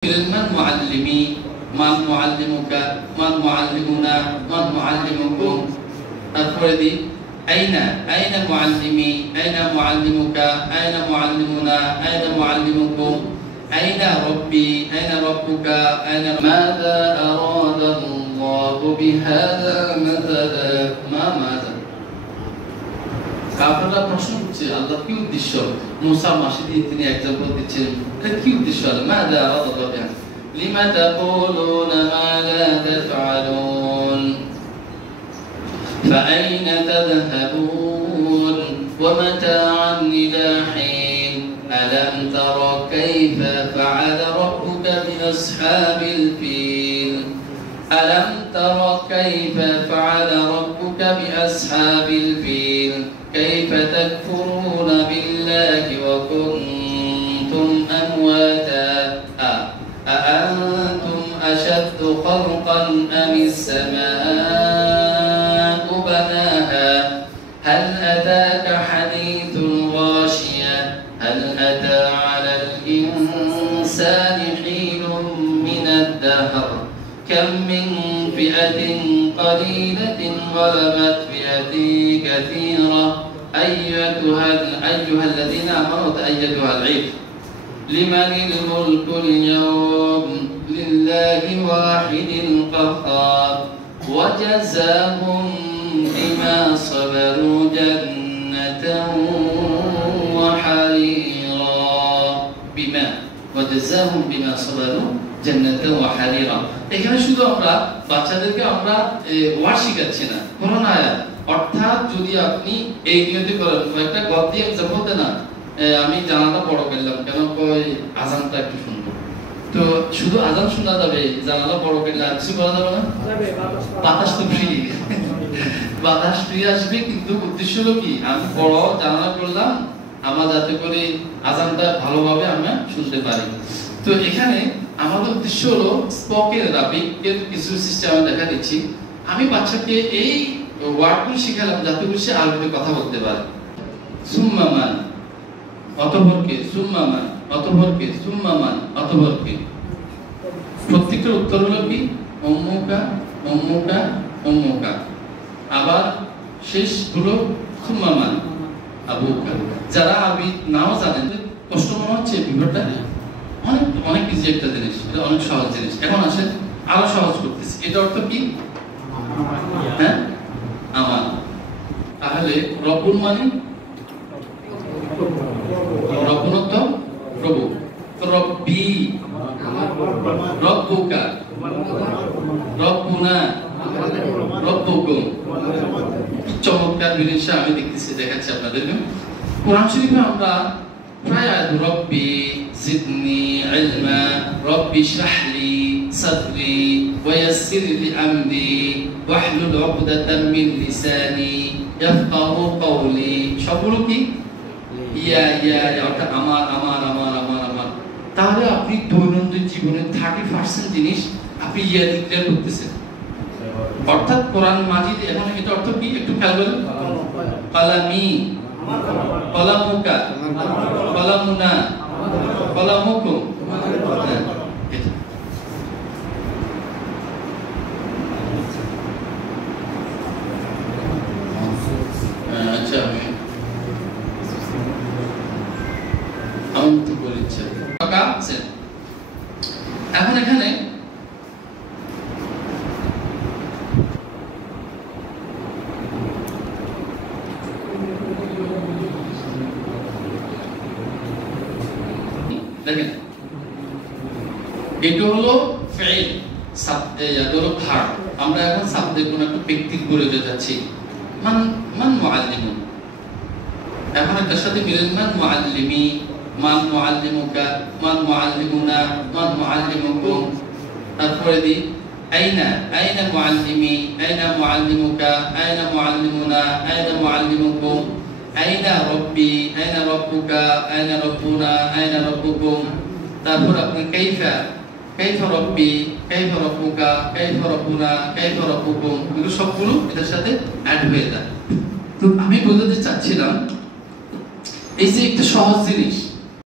من معلمي من معلمك من معلمنا من معلمكم أفردي أين معلمي أين معلمك أين معلمنا أين معلمكم أين ربي أين ربك أين ماذا أراد الله بهذا مثلا ماذا কাফেররা প্রশ্ন করছে আল্লাহ কি উদ্দেশ্য মুসা মাসি দিয়ে তিনি एग्जांपल দিচ্ছেন এটা কি উদ্দেশ্য মাযা আরাদা লিমা তাকুলুনা মা লা তাফআলুন فأين تذهبون ومتاعا إلى حين ألم تر كيف فعل ربك بأصحاب الفيل ألم تر كيف فعل ربك بأصحاب الفيل كيف تكفرون بالله وكنتم أمواتا أأنتم أشد خلقا أم السماء بناها هل أتاك حديث الغاشية هل أتى على الإنسان حين من الدهر كم من فئة قليلة غلبت فئة كثيرة أيها الذين آمنوا أيتها العيد لمن الملك اليوم لله واحد القهار وجزاهم بما صبروا جنة وحريرا بما وجزاهم بما صبروا জান্নাত ওয়া হারিরা এখানে শুধু আমরা বাচ্চাদেরকে আমরা ওয়াজ শিখাচ্ছি না কোরআন আয়াত অর্থাৎ যদি আপনি এই নিয়তে করেন একটা গদ দিয়ে एग्जांपल দেন না আমি জানালা বড় করলাম কেন কই আযানটা একটু শুনবো তো শুধু আযান শোনা যাবে জানালা বড় করলে আর কিছু করা যাবে না যাবে বাতাস তো ফ্রি বাতাস ফ্রি আসবে কিন্তু উদ্দেশ্য হলো কি আমি বড় জানালা করলাম আমরা যাতে করে আযানটা ভালোভাবে আমরা শুনতে পারি তো এখানে আমাদের উদ্দেশ্য হলো স্পোকেন আরবিকের কিছু সিস্টেম আমি দেখা দিচ্ছি আমি বাচ্চাকে এই ওয়ার্ডগুলো শিখালাম যাতে সে আরবিতে কথা বলতে পারে সুম্মা মান অতঃপর কে সুম্মা মান অতঃপর কে সুম্মা মান অতঃপর কে প্রত্যেকটার উত্তর হলো কি উম্মুকা উম্মুকা উম্মুকা আবার শেষ হলো সুম্মা মান আবুকা যারা আরবি নাও জানেন কষ্ট মনে হচ্ছে বিবরণটা অনেক ইজি একটা জিনিস এটা অনেক সহজ জিনিস এখন আসেন আরো সহজ করতেছি এটা অর্থ কি হ্যাঁ আমার তাহলে রব্বুল মানে রব্বুল তো প্রভু তো রব্বি রব্বুকা রব্বুনা রব্বুকুম চমৎকার জিনিস আমি দেখতেছি দেখাচ্ছি আপনাদেরকে কোরআন শরীফে আমরা প্রায় রব্বি زدني علما رب اشرح لي صدري ويسر لي امري واحلل عقدة من لساني يفقهوا قولي সবগুলো কি ইয়া অর্থাৎ আমার তাহলে আপনি দৈনন্দিন জীবনে 30% জিনিস আপনি ইয়া ডিক্লেয়ার করতেছেন অর্থাৎ কোরআন মাজিদ এখন এটা অর্থ কি একটু খেয়াল করেন কালামি কলামুকা কলামুনা কলামুকুম আচ্ছা আমি তো বলেছি এখন এখানে দেখেন এটা হলো ফাইল সাবজেক্ট হলো ভার্ব আমরা এখন সাবজেক্ট কোন একটা ব্যক্তির পরিচয় যাচ্ছি মান মুআল্লিমুন এখন এর সাথে মিলেন মান মুআল্লিমি মান মুআল্লিমুকা মান মুআল্লিমুনা মান মুআল্লিমুকুম তারপরে দি আইনা মুআল্লিমি আইনা মুআল্লিমুকা আইনা মুআল্লিমুনা আইনা মুআল্লিমুকুম আইনা রব্বি আইনা রব্বুকা আইনা রব্বুনা আইনা রব্বুকুম তারপর আপনি কাইফা রব্বি কাইফা রব্বুকা কাইফা রব্বুনা কাইফা রব্বুকুম এগুলো সবগুলো এটার সাথে অ্যাড হয়ে যায় তো আমি বলতে চাচ্ছিলাম এই যে একটা সহজ জিনিস